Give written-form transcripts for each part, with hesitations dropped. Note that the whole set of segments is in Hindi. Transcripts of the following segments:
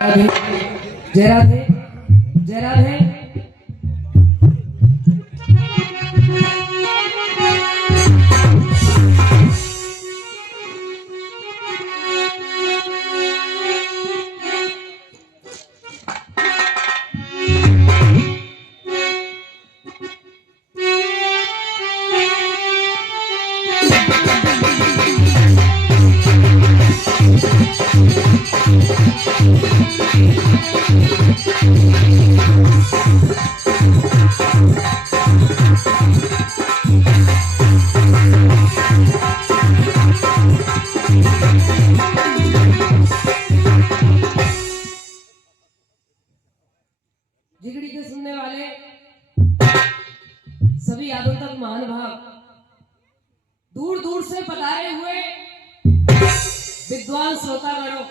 जय राधे जय राधे। जिगड़ी के सुनने वाले सभी आगंतुक महानुभाव, दूर दूर से पधारे हुए विद्वान श्रोतागणों,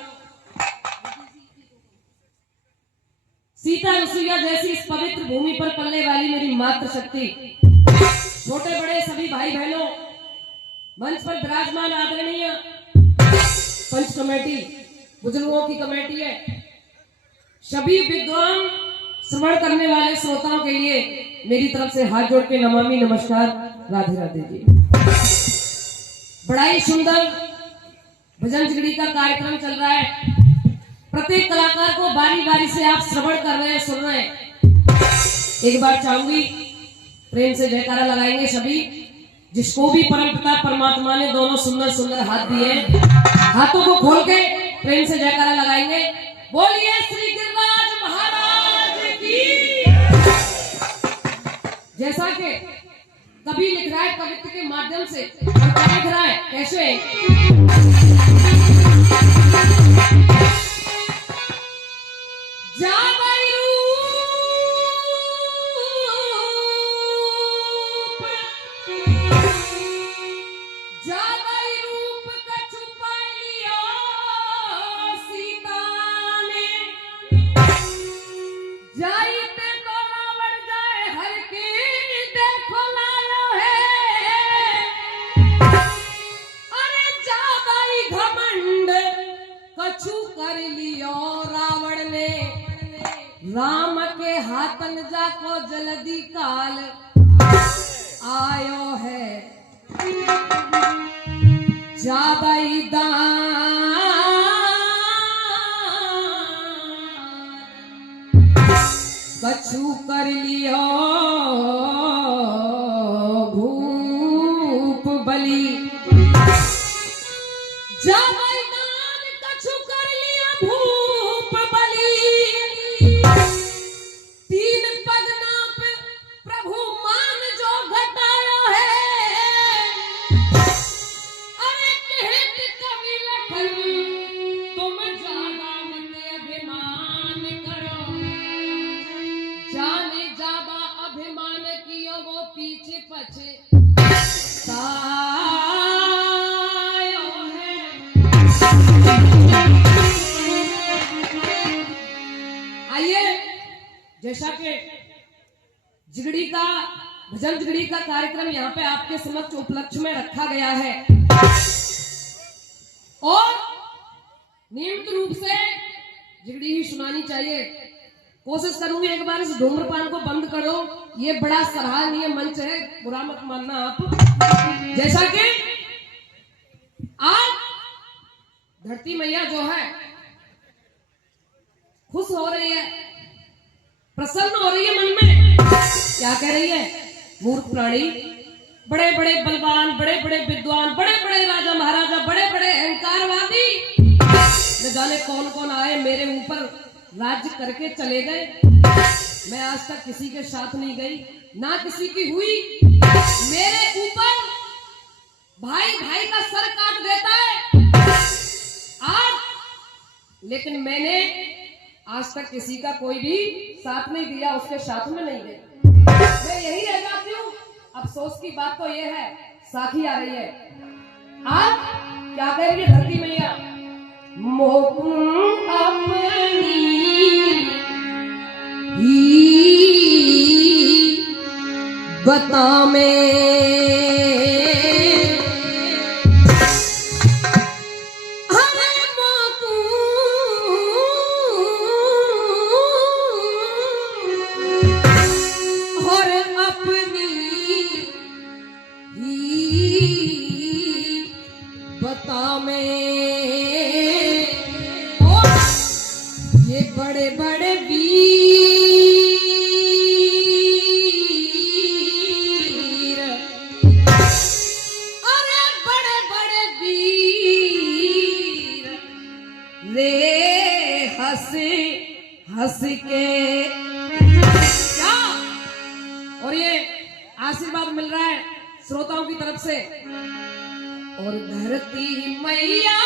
सीता रसोईया जैसी इस पवित्र भूमि पर पलने वाली मेरी मातृशक्ति, छोटे बड़े सभी भाई बहनों, मंच पर विराजमान आदरणीय पंच कमेटी, बुजुर्गों की कमेटी है, सभी विद्वान श्रवण करने वाले श्रोताओं के लिए मेरी तरफ से हाथ जोड़ के नमामि नमस्कार, राधे राधे जी। बड़ा ही सुंदर भजन जिगड़ी का कार्यक्रम चल रहा है। प्रत्येक कलाकार को बारी बारी से आप श्रवण कर रहे हैं, सुन रहे हैं। एक बार चाहूंगी प्रेम से जयकारा लगाएंगे सभी, जिसको भी परमपिता परमात्मा ने दोनों सुंदर सुंदर हाथ दिए, हाथों को खोल के प्रेम से जयकारा लगाएंगे। बोलिए श्री गिरिराज महाराज की। जैसा कि कभी लिख रहा है कवित्व के माध्यम से, और क्या लिख रहा है, कैसे राम के हाथन जाको जल्दी काल आयो है, जाबाई दान कछु कर लियो भूप बलि, जाबाई दान कछु कर लियो भूप बलि, तीन पद नाप प्रभु मान जो घटायो है, अरे कहत कवि लखन तुम ज्यादा मत अभिमान करो, जाने ज्यादा अभिमान कियो वो पीछे पछे तायो है। आइए, जैसा कि जिगड़ी का भजन जिगड़ी का कार्यक्रम यहाँ पे आपके समक्ष उपलक्ष्य में रखा गया है, और नियमित रूप से जिगड़ी ही सुनानी चाहिए। कोशिश करूंगी एक बार इस धूम्रपान को बंद करो, ये बड़ा सराहनीय मंच है, बुरा मत मानना आप। जैसा कि आज धरती मैया जो है खुश हो रही है, प्रसन्न हो रही है मन में। क्या कह रही है? मूर्ख प्राणी, बड़े बड़े बलवान, बड़े बड़े विद्वान, बड़े बड़े राजा महाराजा, बड़े बड़े अहंकारवादी, न जाने कौन कौन आए मेरे ऊपर राज्य करके चले गए। मैं आज तक किसी के साथ नहीं गई, ना किसी की हुई। मेरे ऊपर भाई भाई का सर काट देता है आज, लेकिन मैंने आज तक किसी का कोई भी साथ नहीं दिया, उसके साथ में नहीं गई, मैं यही रह जाती हूँ। अफसोस की बात तो ये है, साथी आ रही है आज। क्या कह रही है धरती मैया? मोकुम अपनी ही बता में ये बड़े बड़े वीर, अरे बड़े बड़े वीर रे हंस हंस के क्या। और ये आशीर्वाद मिल रहा है श्रोताओं की तरफ से। और धरती मैया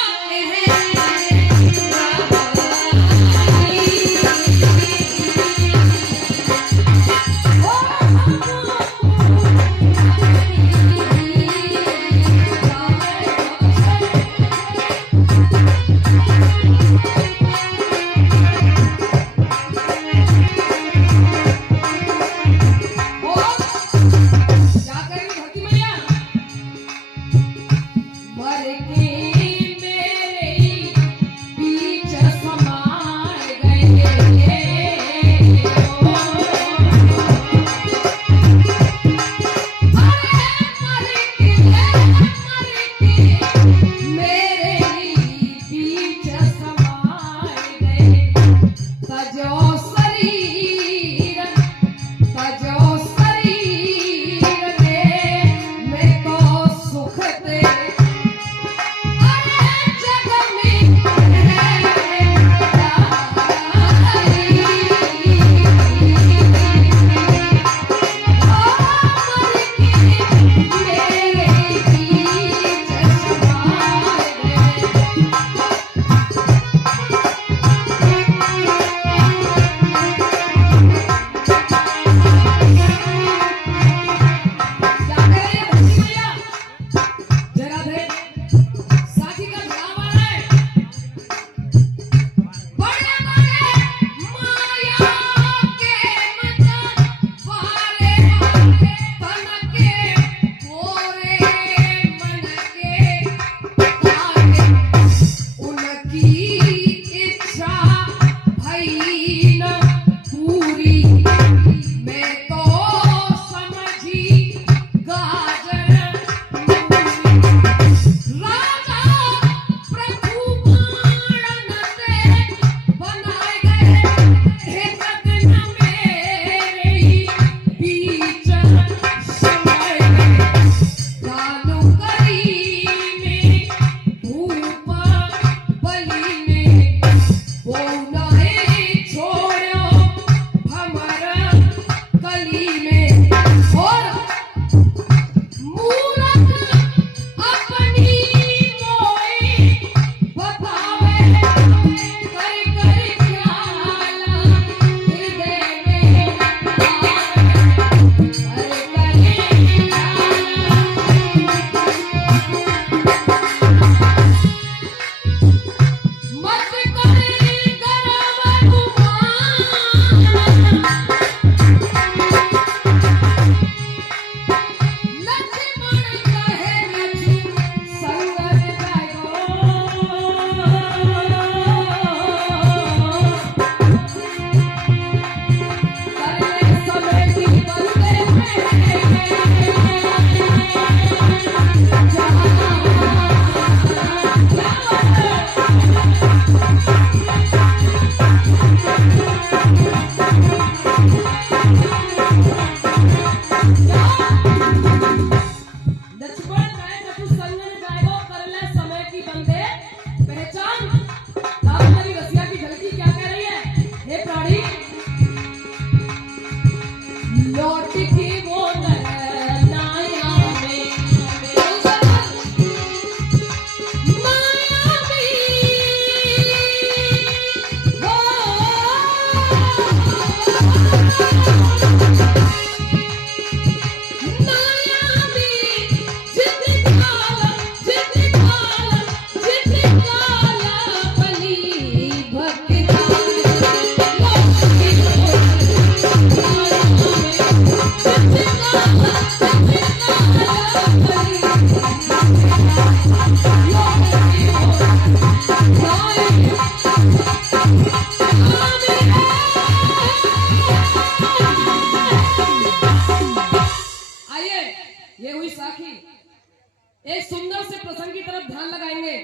एक सुंदर से प्रसंग की तरफ ध्यान लगाएंगे।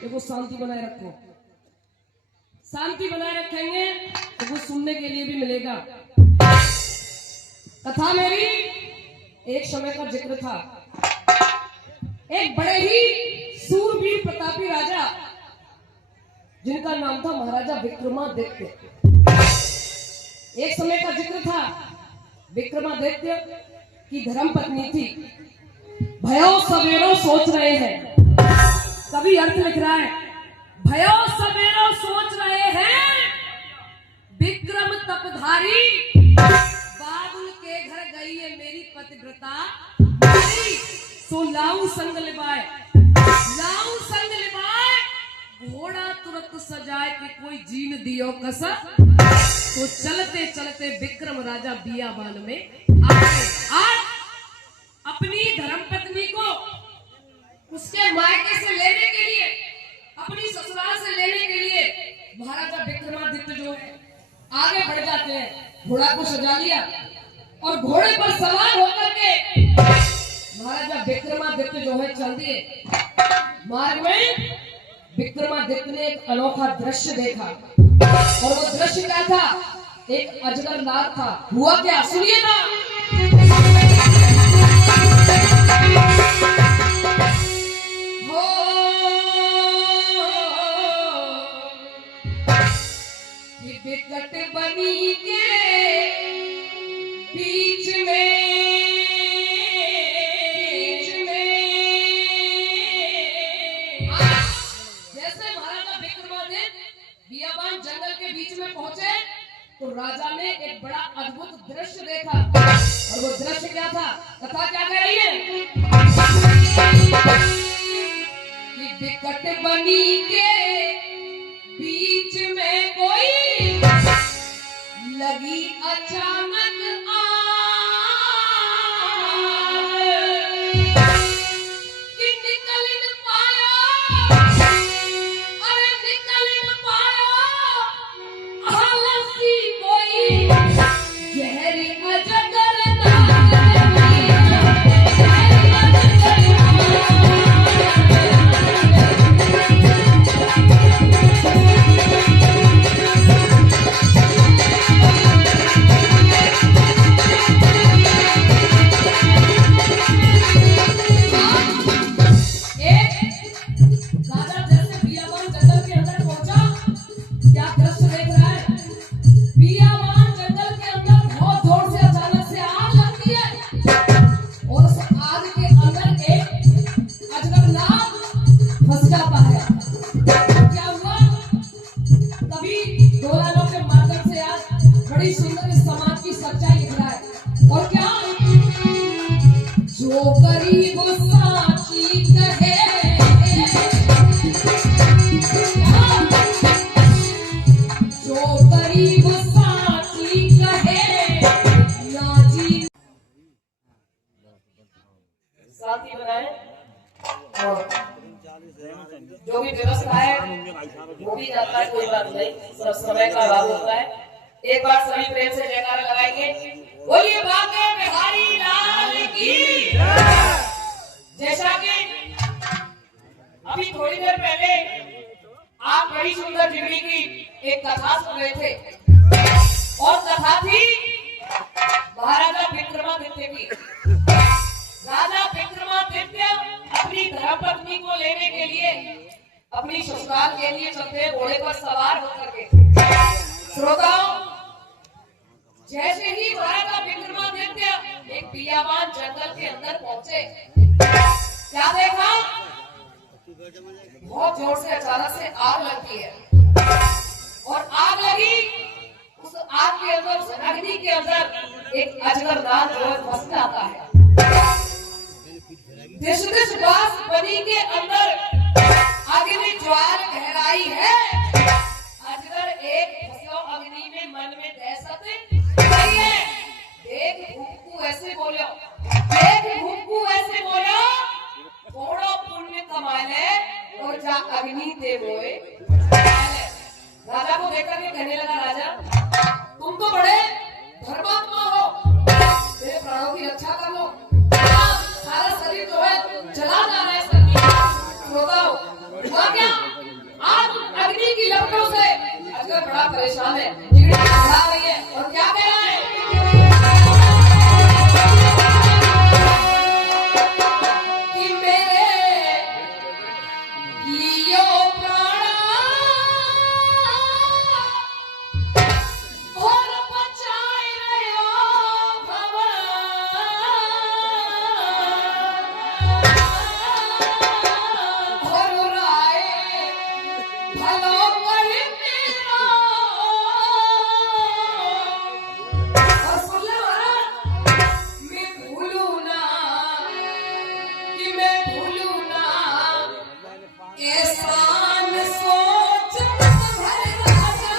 देखो शांति बनाए रखो। शांति बनाए रखेंगे तो कुछ सुनने के लिए भी मिलेगा। कथा मेरी एक समय का जिक्र था। एक बड़े ही सूरवीर प्रतापी राजा जिनका नाम था महाराजा विक्रमादित्य। एक समय का जिक्र था। विक्रमादित्य की धर्मपत्नी थी। भयो सवेरो सोच रहे हैं, कभी अर्थ लिख रहा है, भयो सवेरो सोच रहे हैं, विक्रम तपधारी, बाबुल के घर गई है मेरी पतिव्रता नारी, सो लाऊं संग लिबाए, लाऊं संग लिबाए, घोड़ा तुरंत सजाए कि कोई जीन दियो कसा। तो चलते चलते विक्रम राजा बियाबान में आ गए। आज अपनी धर्मपत्नी को उसके मायके से लेने के लिए, अपनी ससुराल से लेने के लिए महाराजा विक्रमादित्य जो है आगे बढ़ जाते हैं। घोड़ा को सजा लिया और घोड़े पर सवार होकर के महाराजा विक्रमादित्य जो है चल दिए। मार्ग में विक्रमादित्य ने एक अनोखा दृश्य देखा और वो दृश्य क्या था? एक अजगर नाग था। हुआ क्या? सुनिए ना। विकट बनी के बीच में जैसे महाराजा विक्रमादित्य बियाबान जंगल के बीच में पहुंचे तो राजा ने एक बड़ा अद्भुत दृश्य देखा। और वो दृश्य क्या था? कथा क्या कह रही है कि विकट बनी के बीच में कोई लगी अचानक आग कि निकल न पाया, अरे निकल न पाया आलसी कोई गहरी अजगर नाग। बड़ी सुंदर इस समाज की सच्चाई लिख रहा है। और क्या? जो गरीब साची कहे, जो गरीब साची कहे ना जी। साथी बनाए और जो भी व्यवस्था है वो भी जाता है, कोई बात नहीं, सब समय का अभाव होता है। एक बार सभी प्रेम से जयकारा लगाएंगे, बोलिए बांके बिहारी लाल की। जैसा कि अभी थोड़ी देर पहले आप बड़ी सुंदर जिंदगी की एक कथा सुन रहे थे और कथा थी महाराजा विक्रमादित्य की। राजा विक्रमादित्य अपनी धर्मपत्नी को लेने के लिए अपनी ससुराल के लिए चलते घोड़े पर सवार होकर के। श्रोताओं, जैसे ही महाराजा विक्रमादित्य एक बियाबान जंगल के अंदर पहुंचे, क्या देखा? बहुत जोर से अचानक से आग लगती है और आग लगी, उस आग के अंदर, उस अग्नि के अंदर एक अजगर नाग जो है फंस जाता है। दिश दिश बास बनी के अंदर अग्नि ज्वार गहराई है, अजगर एक फंसो अग्नि में मन में दहशत गई है। देख भूखू ऐसे बोलो, देख भूखू ऐसे बोलो, थोड़ा पुण्य कमा ले और जा अग्नि दे बोए। राजा को देखकर के कहने लगा, राजा तुम तो बड़े धर्मात्मा हो, मेरे प्राणों की रक्षा कर लो। सारा शरीर जो है जला जा रहा है सर। बताओ हुआ क्या? आज अग्नि की लपटों से परेशान है, जिगरी घबरा रही है और क्या कह रहा है कि मेरे लियो प्राणा और बचाए रहो भगवान और राय भलो कर मेरा और सुन ले मैं भूलूं ना कि मैं भूलूं ना एहसान सोच भर राजा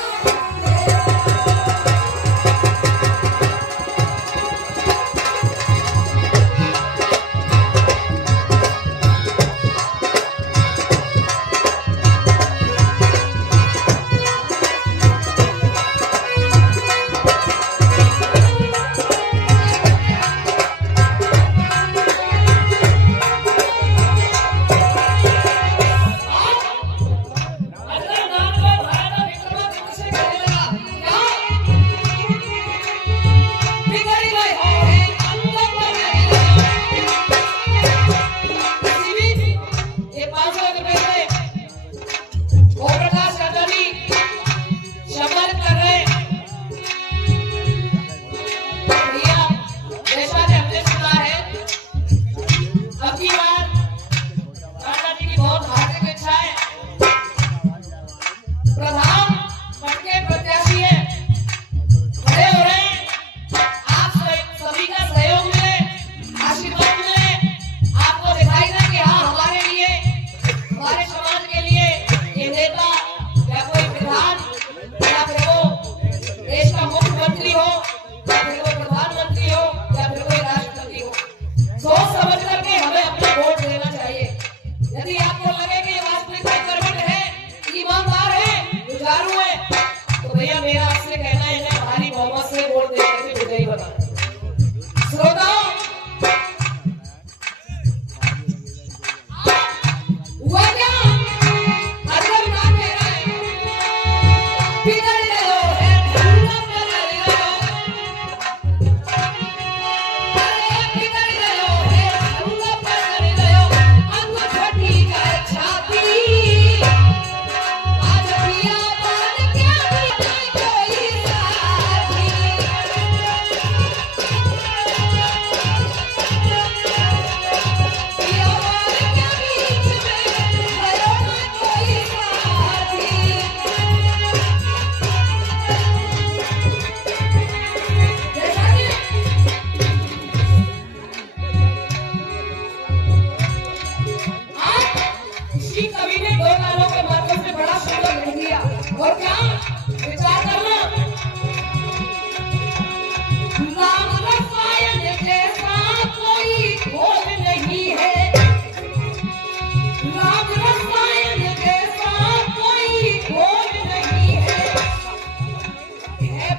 अगर नाम का भाड़ा विक्रमादित्य से कहने लगा क्या बिगड़ गए हो अंदर पर किसी भी ये 500 रुपए से ओम प्रकाश चाचा जी शपथ कर रहे भैया जैसा कि हमने सुना है अब की बार चाचा जी की बहुत हार्दिक इच्छा है प्रधान पद के प्रत्याशी है खड़े हो रहे हैं आप सभी का सहयोग मिले आशीर्वाद मिले आपको दिखाई दे कि हाँ हमारे लिए हमारे समाज के लिए ये नेता या कोई विधान या फिर वो देश का मुख्यमंत्री हो या फिर वो प्रधानमंत्री हो या फिर कोई राष्ट्रपति हो सोच समझ करके हमें अपना वोट देना चाहिए यदि आपको लगे कि ये वास्तविक में कर्मठ है ईमानदार है जुझारू है तो भैया मेरा आपसे कहना है इन्हें भारी बहुमत से वोट दे करके विजयी बनाना श्रोताओं हुआ क्या अजब ना कह रहा है बिगड़ गए हो अंदर पर रह गए हो अरे बिगड़ गए हो अंदर पर रह गए हो अंग फटी कर छाती आज पिया बाल क्या नहीं कोई साथी पिया बाल के बीच में भयो ना कोई साथी जैसा कि श्री कवि ने दो गानों के माध्यम से बड़ा सुंदर लिख दिया और क्या विचार करना राम रसायन जैसा कोई घोल नहीं है राम रसायन जैसा कोई घोल नहीं है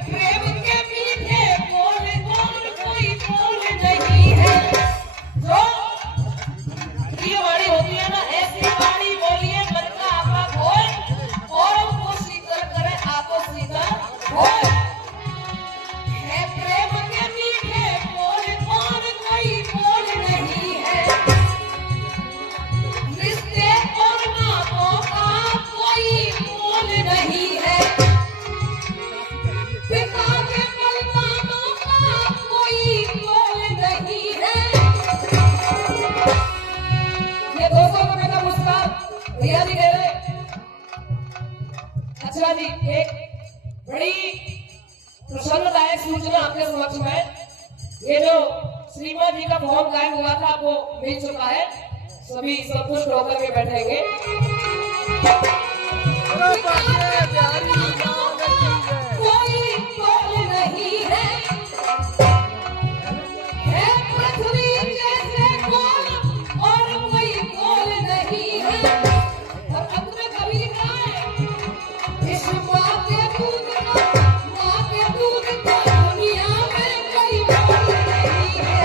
प्रेम के मीठे बोल बोल कोई बोल नहीं है जो ये वाणी होती है ना ऐसी वाणी बोलिए मन का आपका खोल और उनको शीतल करे आपको शीतल खोल है प्रेम के मीठे बोल बोल कोई बोल नहीं है रिश्ते और नातों का कोई बोल नहीं है पिता के बलिदानों का कोई बोल नहीं है ये 200 रुपए का पुरस्कार भैया जी कह रहे अच्छा जी एक बड़ी प्रसन्नदायक सूचना आपके समक्ष में ये जो श्रीमद जी का फॉर्म गायब हुआ था वो मिल चुका है सभी संतुष्ट होकर के बैठेंगे कोई बोल नहीं है पृथ्वी जैसे गोल और कोई गोल नहीं है और अंत में कवि लिखा है इस माँ के दूध को दुनिया में कोई बोल नहीं है कोई बोल नहीं है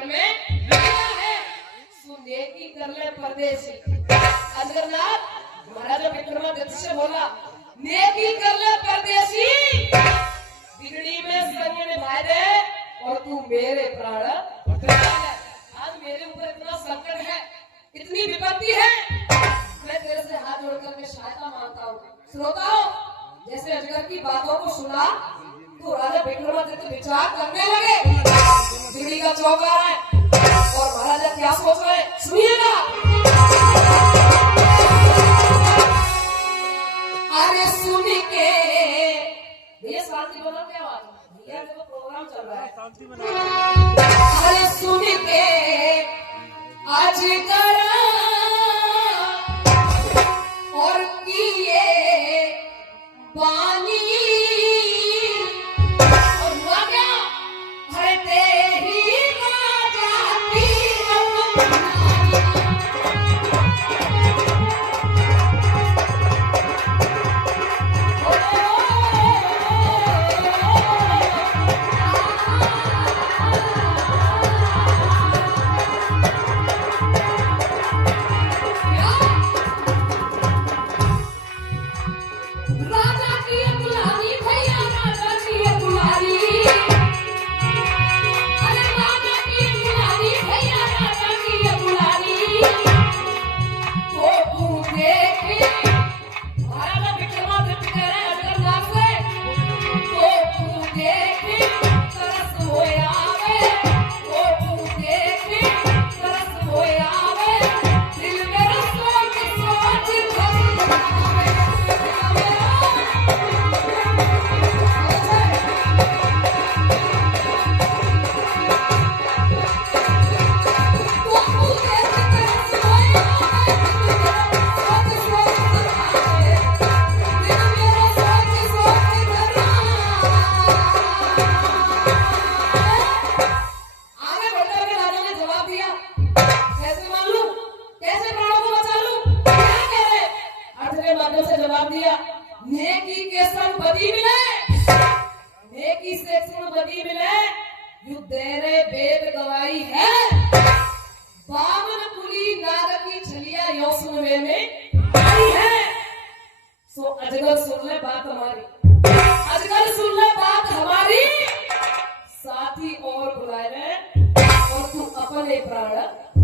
घर में लाया है। सुने की कर ले परदेसी। अजगरनाथ महाराजा विक्रमादित्य से बोला, नेकी कर ले परदेसी, बिगड़ी में संग निभाए दे और तू मेरे प्राण बचा ले। आज मेरे ऊपर इतना संकट है, इतनी विपत्ति है, मैं तेरे से हाथ जोड़कर के सहायता मांगता हूँ। श्रोताओं, जैसे अजगर की बातों को सुना तो राजा विक्रमादित्य विचार करने लगे। बिगड़ी का चौका है और महाराजा क्या सोच रहे हैं, सुनिएगा। अरे सुन के भैया शांति बनो, क्या बात है भैया, देखो प्रोग्राम चल रहा है। अरे सुन के अजगर और किए पानी और हुआ क्या, हरे तेरी राजा की अजगर सुन ले बात हमारी, अजगर सुन ले बात हमारी, साथी और बुलाए रहे और तू अपने प्राण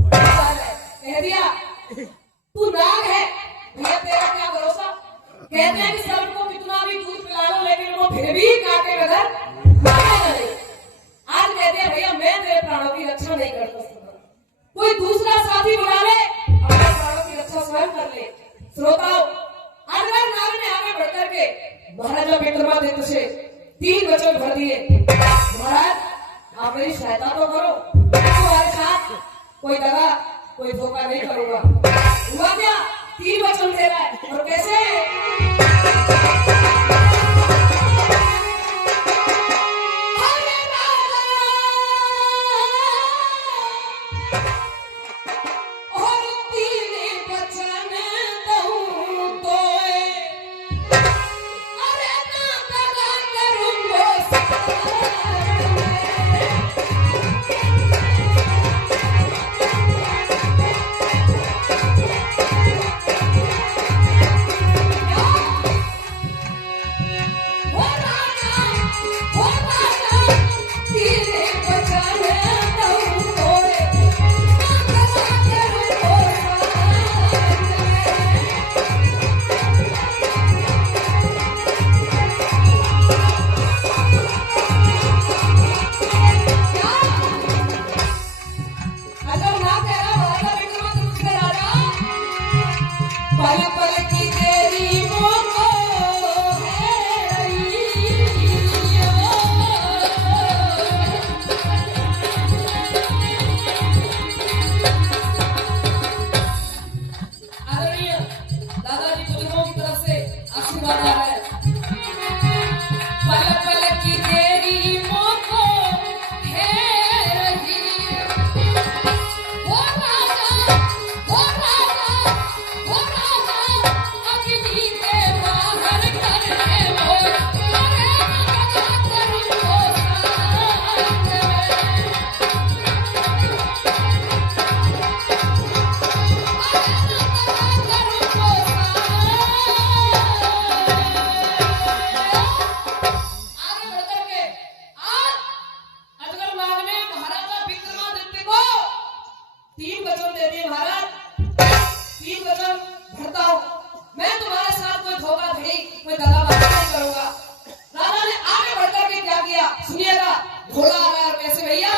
बचा ले। कह दिया तू नाग है भैया, तेरा क्या भरोसा। कहते हैं कि सबको कितना भी दूध पिला लो लेकिन वो फिर भी काटे बगैर मारेगा नहीं। आज कहते हैं भैया मैं तेरे प्राणों की रक्षा नहीं कर सकता, कोई दूसरा साथी बुला ले, अपने प्राणों की रक्षा स्वयं कर ले। श्रोताओं, अजगर नाग ने आगे बढ़कर के महाराजा विक्रमादित्य से 3 वचन भर दिए। महाराज आप मेरी सहायता तो करो, तुम्हारे साथ कोई दगा कोई धोखा नहीं करूंगा। हुआ क्या, 3 वचन दे रहा है और कैसे। 3 वचन दे दिए महाराज, 3 वचन भरता हूं, मैं तुम्हारे साथ कोई धोखाधड़ी कोई दगाबाजी नहीं करूंगा। राजा ने आगे बढ़कर के क्या किया सुनिएगा। घोड़ा आ रहा है कैसे भैया,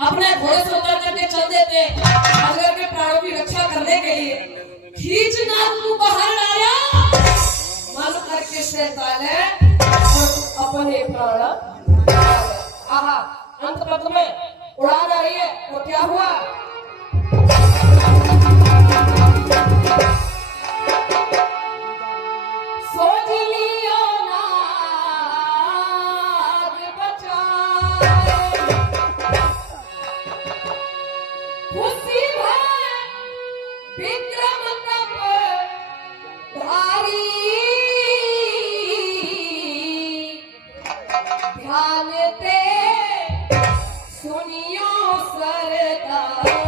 अपने घोड़े से उतर करके चल देते अजगर के प्राणों की रक्षा करने के लिए। खींचनाग तू बाहर आया मन करके शैतान है और अपने प्राण आहा अंत पथ में उड़ान आ रही है तो क्या हुआ। सुनियो सरदार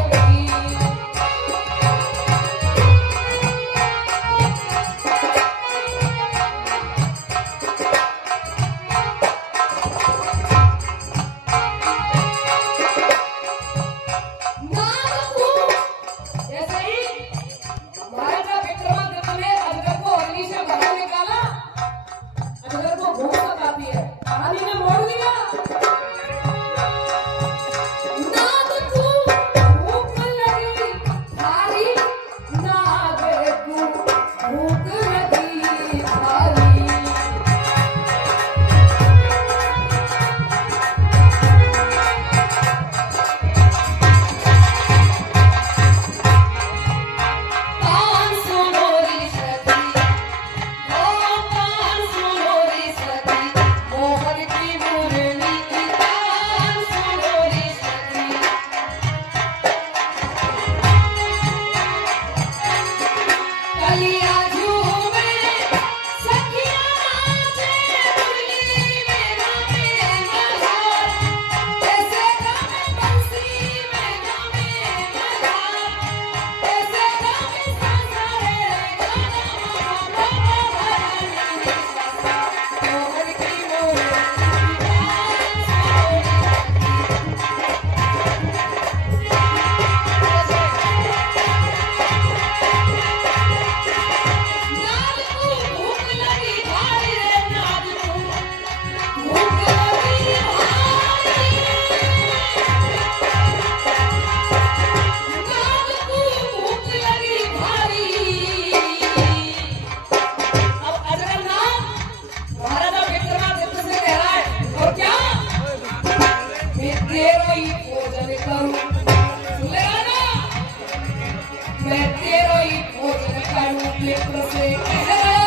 मैं तेरा ही भोजन करूं विप्र से कह रहे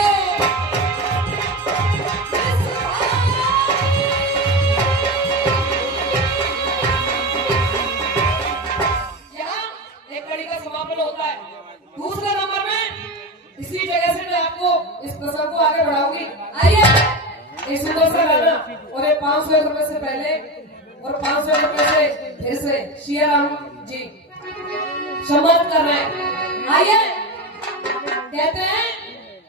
समापन होता है। दूसरे नंबर में इसी जगह से मैं आपको इस प्रसंग को आगे बढ़ाऊंगी। आइए इस सुंदर सा गाना और ये 500 रुपए से पहले और 500 रुपए से फिर से श्री राम जी सम्मान कर रहे हैं। आइए कहते हैं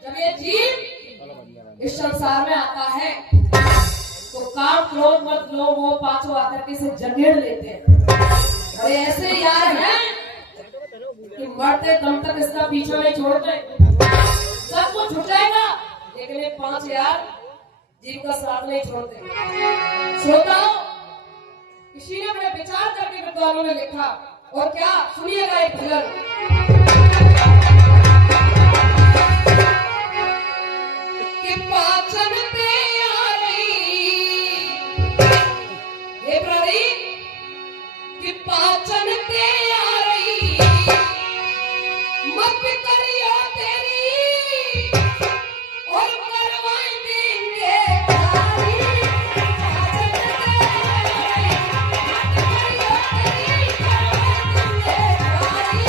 जब ये जीव इस संसार में आता है तो काम क्रोध मत लो वो पांचों आकर के इसे जनेड़ लेते हैं और ऐसे यार हैं कि मरते दम तक इसका पीछा नहीं छोड़ते। सब कुछ छूट जाएगा लेकिन ये 5 यार जीव का साथ नहीं छोड़ते। श्रोताओं किसी ने बड़े विचार करके विद्वानों ने लिखा और क्या सुनिएगा एक भजन। कि पाचन पे आ रही हे प्रदीप कि पाचन पे आ रही मत करियो तेरी और करवाए देंगे तारी मत करियो तेरी करवाए देंगे तारी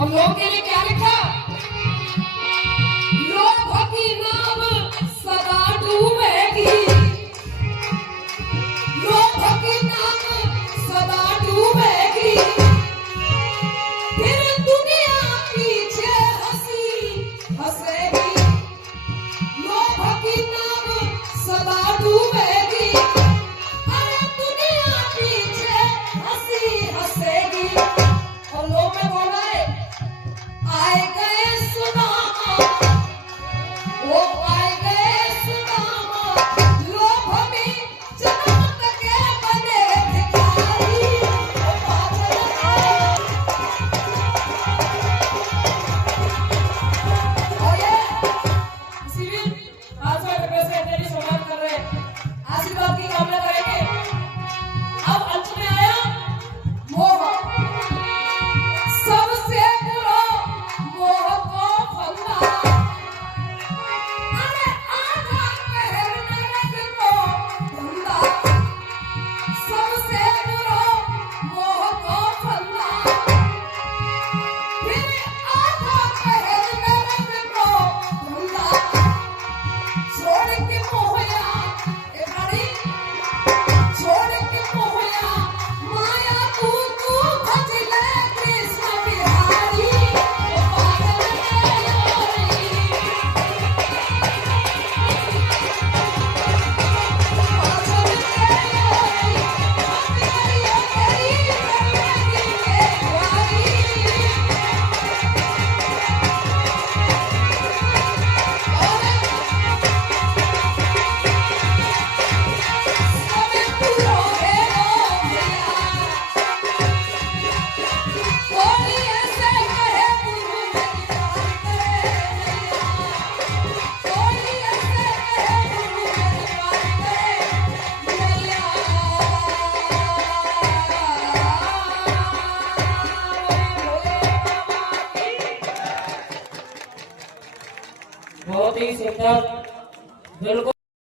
और लोग के लिए क्या लिखा? लोभ की नाव सदा डूबेगी, लोभ की नाव सदा डूबेगी, फिर दुनिया पीछे हंसी हंसेगी। लोभ की नाव सदा डूबेगी, अरे दुनिया पीछे हंसी हंसेगी। और लोभ में कौन है? आए गए सुदामा, वो आए गए सुदामा, लोभ में चमक के बने भिखारी। वो पागल है। और ये इसीलिए आज से तेरी शुरुआत कर रहे हैं, आशीर्वाद की कामना करेंगे। अब अंत में आया मोह। सबसे बुरा मोह को फंदा, अरे आधा पहनने को धंधा। सबसे बुरा मोह को फंदा, फिर आधा पहनने को धंधा। छोड़ के मोहया ए रानी, छोड़ के मोहया माया तू भज ले कृष्ण बिहारी। ओ पागल है यारी, पागल है यारी, तेरी जिंदगी के प्यारी। सबे पूरा है ओ भैया, कोई ऐसे कहे गुरु मेरी बात करे नैया, कोई ऐसे कहे गुरु मेरी बात करे नैया। बहुत ही सुंदर, दिल को